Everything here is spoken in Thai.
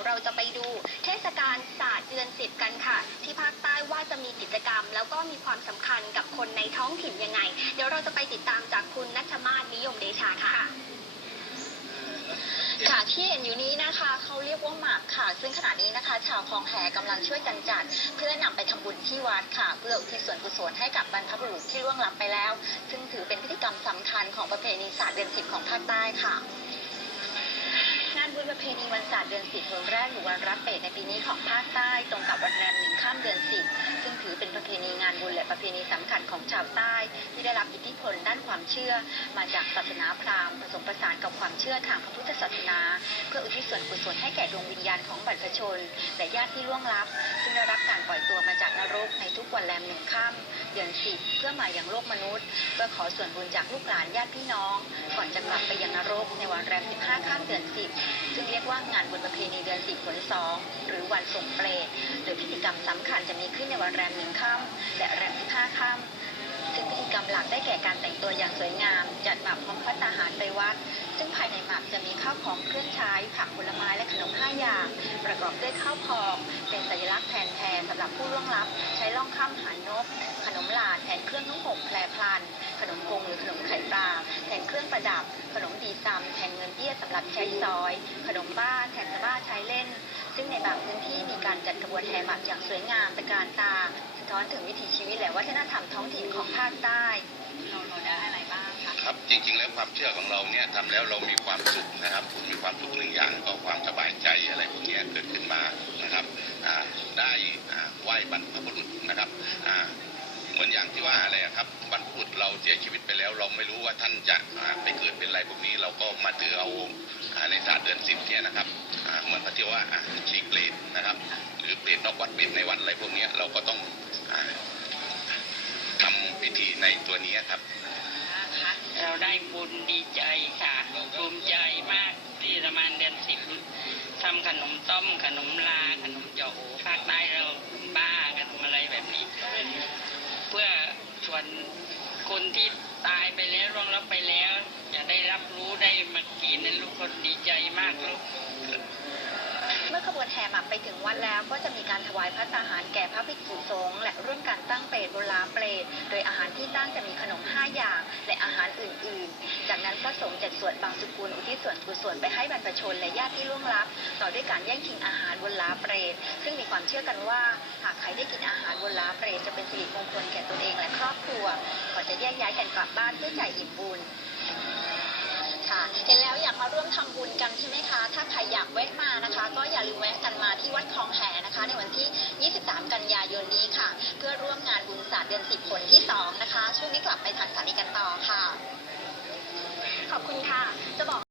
ยวเราจะไปดูเทศกาลศาสตร์เดือนสิบกันค่ะ ที่ภาคใต้ว่าจะมีกิจกรรม แล้วก็มีความสำคัญกับคนในท้องถิ่นยังไง เดี๋ยวเราจะไปติดตามจากคุณนัชมาศนิยมเดชาค่ะค่ะที่เห็นอยู่นี้นะคะเขาเรียกว่าหมากค่ะ ซึ่งขณะนี้นะคะ ชาวคลองแหกำลังช่วยกันจัด เพื่อนำไปทำบุญที่วัดค่ะ เพื่ออุทิศส่วนกุศลให้กับบรรพบุรุษที่ล่วงลับไปแล้ว ซึ่งถือเป็นพิธีกรรมสำคัญของประเพณีศาสตร์เดือนสิบของภาคใต้ค่ะ บุญประเพณีวันศาสตร์เดือนสิบวันแรกหรือวันรับเปรตในปีนี้ของภาคใต้ตรงกับวันแรมหนึ่งข้ามเดือนสิบซึ่งถือเป็นประเพณีงานบุญและประเพณีสำคัญของชาวใต้ ที่ได้รับอิทธิพลด้านความเชื่อ มาจากศาสนาพราหมณ์ผสมผ เชื่อทางพระพุทธศาสนา เพื่ออุทิศส่วนกุศลให้แก่ดวงวิญญาณของบรรพชน และญาติที่ล่วงลับ ซึ่งได้รับการปล่อยตัวมาจากนรกในทุกวันแรมหนึ่งค่ำเดือนสิบเพื่อมาอย่างโลกมนุษย์ เพื่อขอส่วนบุญจากลูกหลานญาติพี่น้อง ก่อนจะกลับไปยังนรกในวันแรมสิบห้าค่ำเดือนสิบซึ่งเรียกว่างานบุญประเพณีเดือนสิบผลสองหรือวันส่งเปรตโดยพิธีกรรมสำคัญจะมีขึ้นในวันแรมหนึ่งค่ำและ รมหลักได้แก่การแต่งตัวอย่างสวยงาม จัดหมากพร้อมพัตตาหารไปวัด ซึ่งภายในหมากจะมีข้าวของเครื่องใช้ ผักผลไม้และขนมห้าอย่าง ประกอบด้วยข้าวพอง เป็นสัญลักษณ์แทนแทนสำหรับผู้ล่วงลับ ใช้ล่องข้ามหานก ขนมหลาดแทนเครื่องนุ่งห่มแพรพลัน ขนมกงหรือขนมไข่ปลาแทนเครื่องประดับ ขนมดีซัมแทนเงินเบี้ยสำหรับใช้ซอย ขนมบ้าแทนสบ้าใช้เล่น ซึ่งในบางพื้นที่มีการจัดกระบวนแห่หมากอย่างสวยงามตระการตา สะท้อนถึงวิถีชีวิตและวัฒนธรรมท้องถิ่นของภาคใต้เราเราได้อะไรบ้างคะครับจริง ๆ แล้วความเชื่อของเราเนี่ยทำแล้วเรามีความสุขนะครับ มีความสุขหนึ่งอย่างก็ความสบายใจอะไรพวกเนี้ยเกิดขึ้นมานะครับอ่าได้อ่าไหว้บรรพบุรุษนะครับอ่าเห มือนอย่างที่ว่าอะไรครับบรรพบุรุษเราเสียชีวิตไปแล้ว เราไม่รู้ว่าท่านจะไปเกิดเป็นอะไรพวกนี้ เราก็มาถือเอาในศาสตร์เดือนสิบเนี่ยนะครับเหมือนพระที่ว่าชีเปรตนะครับ หรือเปรตนอกวัดเปรตในวัดอะไรพวกนี้เราก็ต้องอ่าทำพิธีในตัวนี้ครับเราได้บุญดีใจค่ะภูมิใจมากที่ประมาณเดือนสิบทำขนมต้มขนมลาขนมเจาะโอภาคใต้เราบ้าขนมอะไรแบบนี้ เพื่อส่ วนคนที่ตายไปแล้วร่วงรับไปแล้วจะได้รับรู้ได้มากินนั้นลูกคนดีใจมากลูกเมื่อขบวนแห่หมากไปถึงวัดแล้วก็จะมีการถวายพระสาหารแก่พระภิกษุสงฆ์และร่วมกันตั้งเปรตบน โดยอาหารที่ตั้งจะมีขนมห้าอย่าง และอาหารอื่น ๆ จากนั้นพระสงฆ์จะสวดบางสกุลอุทิศส่วนกุศลไปให้บรรพชนและญาติที่ล่วงลับ ต่อด้วยการแย่งชิงอาหารบนลาเปรต ซึ่งมีความเชื่อกันว่า หากใครได้กินอาหารบนลาเปรตจะเป็นสิริมงคลแก่ตนเองและครอบครัวก่อนจะแยกย้ายกันกลับบ้านเพื่อจ่ายอิ่มบุญค่ะเห็นแล้วอยากมาร่วมทำบุญกันใช่ไหมคะ ถ้าใครอยากแวะมานะคะ ก็อย่าลืมแวะกันมาที่วัดคลองแห นะคะในวันที่ 23 กันยายนนี้ค่ะ เพื่อร่วมงานบุญศาสตร์เดือน 10 ผลที่ 2 นะคะ ช่วงนี้กลับไปทางสถานีกันต่อค่ะ ขอบคุณค่ะจะบอก